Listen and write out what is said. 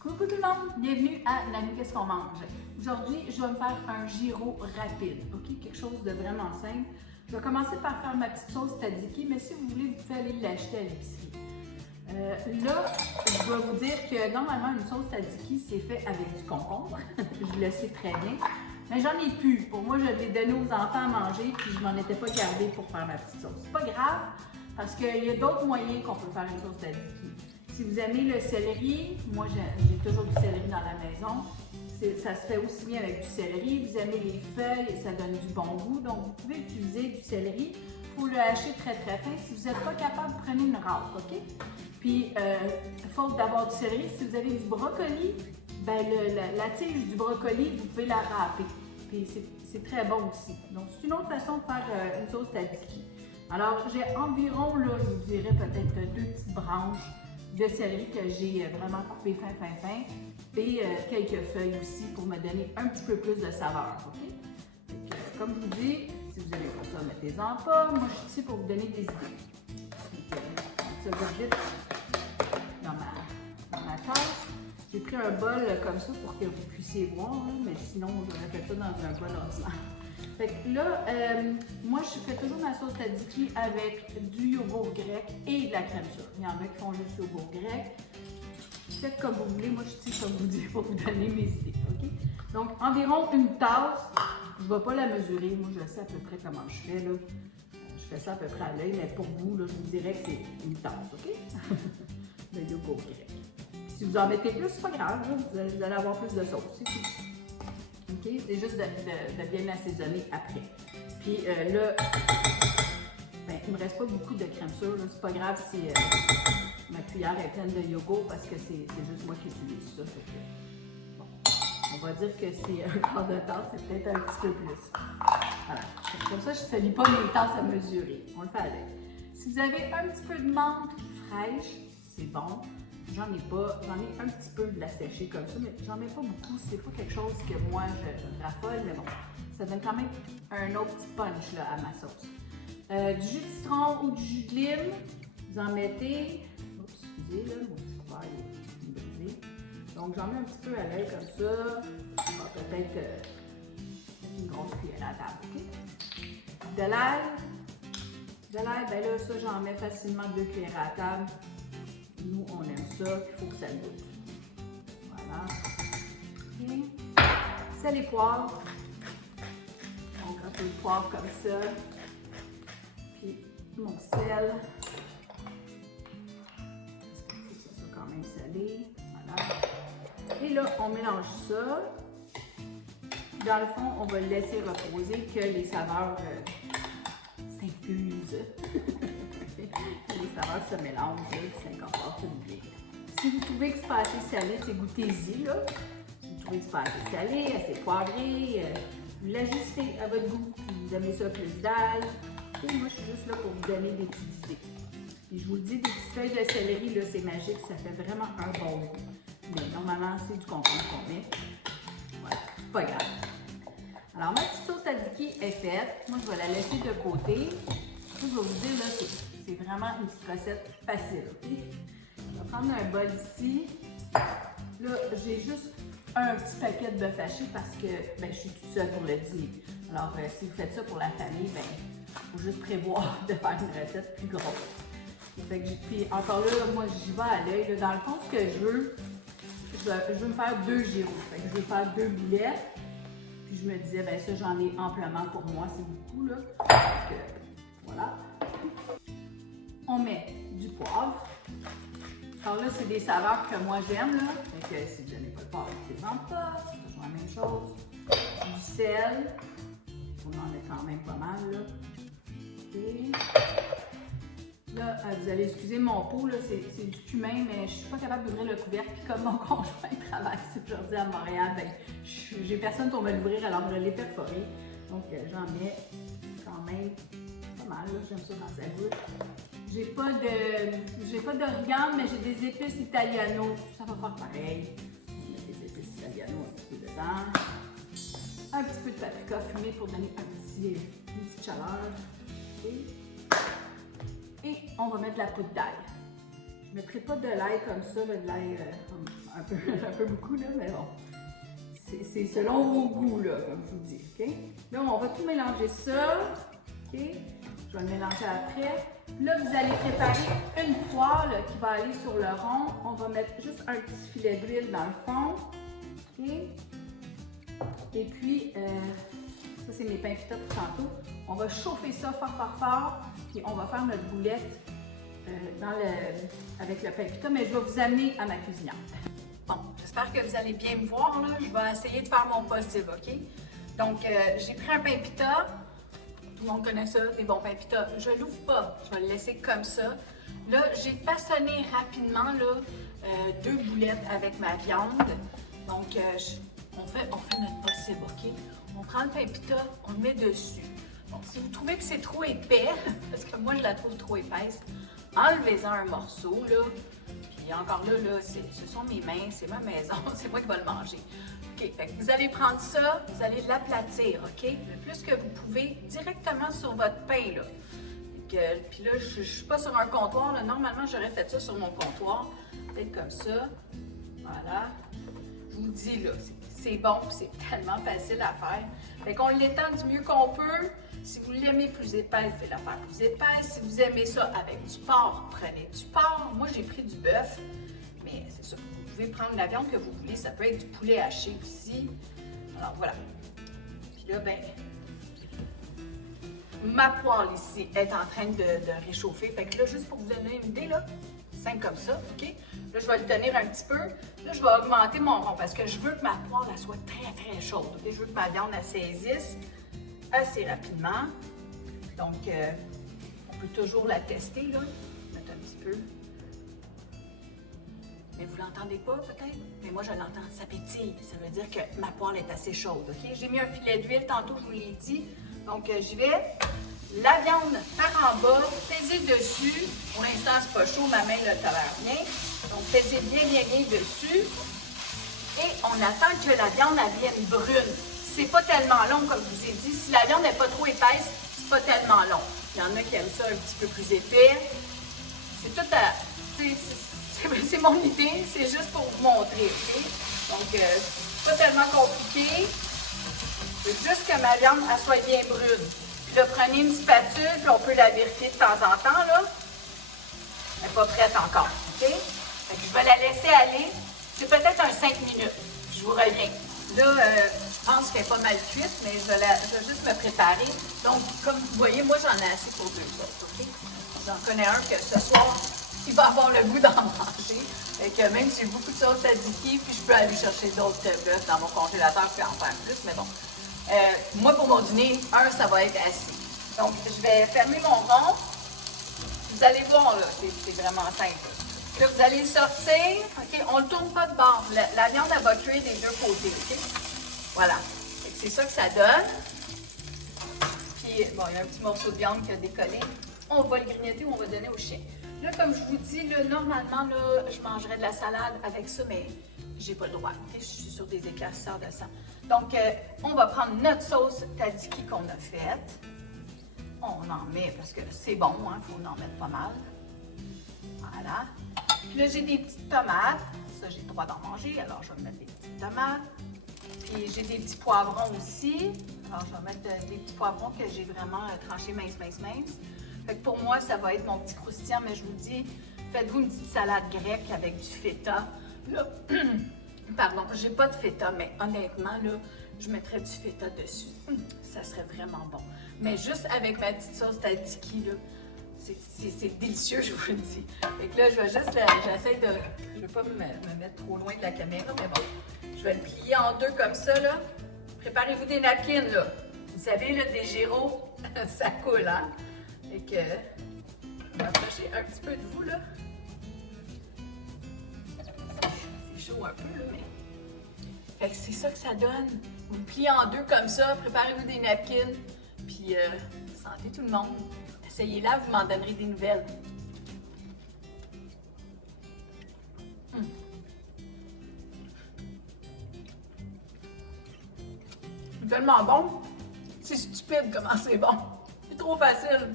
Coucou tout le monde, bienvenue à Nami Qu'est-ce qu'on mange? Aujourd'hui, je vais me faire un gyro rapide, ok? Quelque chose de vraiment simple. Je vais commencer par faire ma petite sauce tzatziki, mais si vous voulez, vous pouvez aller l'acheter à l'épicerie. Là, je dois vous dire que normalement, une sauce tzatziki, c'est fait avec du concombre. Je le sais très bien. Mais j'en ai plus. Pour moi, je l'ai donné aux enfants à manger, puis je m'en étais pas gardée pour faire ma petite sauce. C'est pas grave, parce qu'il y a d'autres moyens qu'on peut faire une sauce tzatziki. Si vous aimez le céleri, moi j'ai toujours du céleri dans la maison. Ça se fait aussi bien avec du céleri. Vous aimez les feuilles, ça donne du bon goût. Donc, vous pouvez utiliser du céleri. Il faut le hacher très très fin. Si vous n'êtes pas capable, prenez une râpe, OK? Puis, faute d'avoir du céleri, si vous avez du brocoli, ben la tige du brocoli, vous pouvez la râper. Puis, c'est très bon aussi. Donc, c'est une autre façon de faire une sauce tzatziki. Alors, j'ai environ, là, je vous dirais peut-être 2 petites branches de céleri que j'ai vraiment coupé fin et quelques feuilles aussi pour me donner un petit peu plus de saveur. Okay? Donc, comme je vous dis, si vous avez pas ça, mettez-en pas. Moi, je suis ici pour vous donner des idées. Ça va vite dans ma tasse. J'ai pris un bol comme ça pour que vous puissiez voir, hein, mais sinon, j'aurais fait ça dans un bol ordinaire. Fait que là, moi, je fais toujours ma sauce tzatziki avec du yogourt grec et de la crème sûre. Il y en a qui font juste yogourt grec. Faites comme vous voulez. Moi, je suis comme vous dis pour vous donner mes idées. OK? Donc, environ une tasse. Je ne vais pas la mesurer. Moi, je sais à peu près comment je fais. Là. Je fais ça à peu près à l'œil, mais pour vous, là, je vous dirais que c'est une tasse. OK? De yogourt grec. Si vous en mettez plus, c'est pas grave. Là. Vous allez avoir plus de sauce. C'est tout. Okay? C'est juste de bien assaisonner après. Puis là, ben, il ne me reste pas beaucoup de crème sûre. C'est pas grave si ma cuillère est pleine de yogourt parce que c'est juste moi qui utilise ça. Fait que, bon, on va dire que c'est un quart de tasse, c'est peut-être un petit peu plus. Voilà. Comme ça, je ne salis pas mes tasses à mesurer. On le fait avec. Si vous avez un petit peu de menthe fraîche, c'est bon. J'en ai pas, j'en ai un petit peu de la sécher comme ça, mais j'en ai pas beaucoup. C'est pas quelque chose que moi je raffole, mais bon, ça donne quand même un autre petit punch là, à ma sauce. Du jus de citron ou du jus de lime, vous en mettez. Oups, excusez, là, mon petit verre est brisé. Donc j'en mets un petit peu à l'œil comme ça. Peut-être une grosse cuillère à table, OK? De l'ail. De l'ail, ben là, ça, j'en mets facilement 2 cuillères à table. Nous, on aime ça, il faut que ça goûte. Voilà. Okay. Sel et poivre. Donc, un peu de poivre comme ça. Puis, mon sel. Parce qu'il faut que ça soit quand même salé. Voilà. Et là, on mélange ça. Dans le fond, on va le laisser reposer, que les saveurs s'infusent. Les saveurs se mélangent, s'incorporent tout bien. Si vous trouvez que c'est pas assez salé, goûtez-y. Là. Si vous trouvez que c'est pas assez salé, assez poivré, vous l'ajustez à votre goût. Vous aimez ça plus d'ail. Et moi, je suis juste là pour vous donner des petites idées. Et je vous le dis, des petites feuilles de céleri, là, c'est magique, ça fait vraiment un bon goût. Mais normalement, c'est du concombre qu'on met. Voilà, c'est pas grave. Alors, ma petite sauce tzatziki est faite. Moi, je vais la laisser de côté. Je vais vous dire, là, c'est vraiment une petite recette facile. Okay? Je vais prendre un bol ici. Là, j'ai juste un petit paquet de bœuf haché parce que ben, je suis toute seule pour le dîner. Alors, si vous faites ça pour la famille, ben, il faut juste prévoir de faire une recette plus grosse. Fait que, puis encore là, moi, j'y vais à l'œil. Dans le fond, ce que je veux me faire 2 gyros. Fait que je veux faire 2 boulettes. Puis je me disais, ben ça, j'en ai amplement pour moi, c'est beaucoup, là. Donc, voilà. On met du poivre. Alors là, c'est des saveurs que moi j'aime, là. Fait que si vous n'aimez pas le poivre, je ne présente pas. C'est toujours la même chose. Du sel. On en met quand même pas mal, là. Et là, vous allez excuser mon pot, là, c'est du cumin, mais je ne suis pas capable d'ouvrir le couvercle. Puis comme mon conjoint travaille aujourd'hui à Montréal, ben, j'ai personne pour me l'ouvrir, alors je l'ai perforé. Donc, j'en mets quand même pas mal, j'aime ça quand ça goûte. J'ai pas d'origan, mais j'ai des épices italiano. Ça va faire pareil. On met des épices italiano un petit peu dedans. Un petit peu de paprika fumé pour donner une petite chaleur. Et on va mettre de la poudre d'ail. Je ne mettrai pas de l'ail comme ça, de l'ail un peu, un peu beaucoup, là, mais bon. C'est selon vos goûts, là, comme je vous dis, OK? Là, on va tout mélanger ça, OK? Je vais le mélanger après. Là, vous allez préparer une poêle qui va aller sur le rond. On va mettre juste un petit filet d'huile dans le fond, OK? Et puis, ça, c'est mes pains pita pour tantôt. On va chauffer ça fort, fort, fort, puis on va faire notre boulette avec le pain pita, mais je vais vous amener à ma cuisinière. Bon, j'espère que vous allez bien me voir, là. Je vais essayer de faire mon possible, OK? Donc, j'ai pris un pain pita. Tout le monde connaît ça, des bons pains pita. Je ne l'ouvre pas, je vais le laisser comme ça. Là, j'ai façonné rapidement là, 2 boulettes avec ma viande. Donc, on fait notre possible, OK? On prend le pain pita, on le met dessus. Bon, si vous trouvez que c'est trop épais, parce que moi, je la trouve trop épaisse, enlevez-en un morceau, là. Puis encore là, ce sont mes mains, c'est ma maison, c'est moi qui vais le manger. OK, fait que vous allez prendre ça, vous allez l'aplatir, OK? Le plus que vous pouvez, directement sur votre pain, là. Puis là, je ne suis pas sur un comptoir, là. Normalement, j'aurais fait ça sur mon comptoir. Peut-être comme ça. Voilà. Je vous dis, là, c'est bon, c'est tellement facile à faire. Fait qu'on l'étend du mieux qu'on peut. Si vous l'aimez plus épaisse, vous faites la faire plus épaisse. Si vous aimez ça avec du porc, prenez du porc. Moi, j'ai pris du bœuf, mais c'est ça. Vous pouvez prendre la viande que vous voulez. Ça peut être du poulet haché aussi. Alors, voilà. Puis là, ben, ma poêle ici est en train de réchauffer. Fait que là, juste pour vous donner une idée, là, simple comme ça, OK? Là, je vais le tenir un petit peu. Là, je vais augmenter mon rond parce que je veux que ma poêle elle soit très, très chaude. OK? Je veux que ma viande elle saisisse assez rapidement. Donc, on peut toujours la tester, là. Mettre un petit peu. Mais vous l'entendez pas, peut-être? Mais moi, je l'entends. Ça pétille. Ça veut dire que ma poêle est assez chaude, OK? J'ai mis un filet d'huile, tantôt, je vous l'ai dit. Donc, j'y vais. La viande par en bas, pesez dessus. Pour l'instant, c'est pas chaud, ma main ne le tolère bien. Donc, pesez bien, bien, bien dessus. Et on attend que la viande devienne brune. C'est pas tellement long, comme je vous ai dit. Si la viande n'est pas trop épaisse, c'est pas tellement long. Il y en a qui aiment ça un petit peu plus épais. C'est tout à... C'est mon idée, c'est juste pour vous montrer, OK? Donc, c'est pas tellement compliqué. C'est juste que ma viande, elle soit bien brune. Puis là, prenez une spatule, puis on peut la vérifier de temps en temps, là. Elle n'est pas prête encore, OK? Fait que je vais la laisser aller. C'est peut-être un 5 minutes. Je vous reviens. Là, je pense qu'elle est pas mal cuite, mais je vais juste me préparer. Donc, comme vous voyez, moi, j'en ai assez pour 2 autres, OK? J'en connais un que ce soir, il va avoir le goût d'en manger. Fait que même si j'ai beaucoup de sauce tzatziki, puis je peux aller chercher d'autres bœufs dans mon congélateur, puis en faire plus, mais bon. Moi, pour mon dîner, ça va être assez. Donc, je vais fermer mon rond. Vous allez voir, là, c'est vraiment simple. Là, vous allez le sortir. OK? On ne le tourne pas de bord. La viande, elle va cuire des deux côtés. OK? Voilà. C'est ça que ça donne. Puis, bon, il y a un petit morceau de viande qui a décollé. On va le grignoter ou on va donner au chien. Là, comme je vous dis, là, normalement, là, je mangerais de la salade avec ça, mais j'ai pas le droit. Je suis sur des éclaircisseurs de sang. Donc, on va prendre notre sauce tzatziki qu'on a faite. On en met parce que c'est bon, hein, il faut en mettre pas mal. Voilà. Puis là, j'ai des petites tomates. Ça, j'ai le droit d'en manger, alors je vais mettre des petites tomates. Puis j'ai des petits poivrons aussi. Alors, je vais mettre des petits poivrons que j'ai vraiment tranchés mince, mince, mince. Fait que pour moi, ça va être mon petit croustillant, mais je vous dis, faites-vous une petite salade grecque avec du feta. Là, pardon, j'ai pas de feta, mais honnêtement, là, je mettrais du feta dessus. Ça serait vraiment bon. Mais juste avec ma petite sauce tzatziki, là, c'est délicieux, je vous le dis. Fait que là, je vais juste, j'essaie de, je vais pas me mettre trop loin de la caméra, mais bon, je vais le plier en deux comme ça, là. Préparez-vous des napkins, là. Vous savez, là, des gyros, ça coule, hein? Fait que, je vais m'approcher un petit peu de vous, là. C'est chaud un peu, là, mais... Fait que c'est ça que ça donne. Vous le pliez en deux comme ça, préparez-vous des napkins, puis santé tout le monde. Essayez-la, vous m'en donnerez des nouvelles. C'est tellement bon. C'est stupide comment c'est bon. C'est trop facile.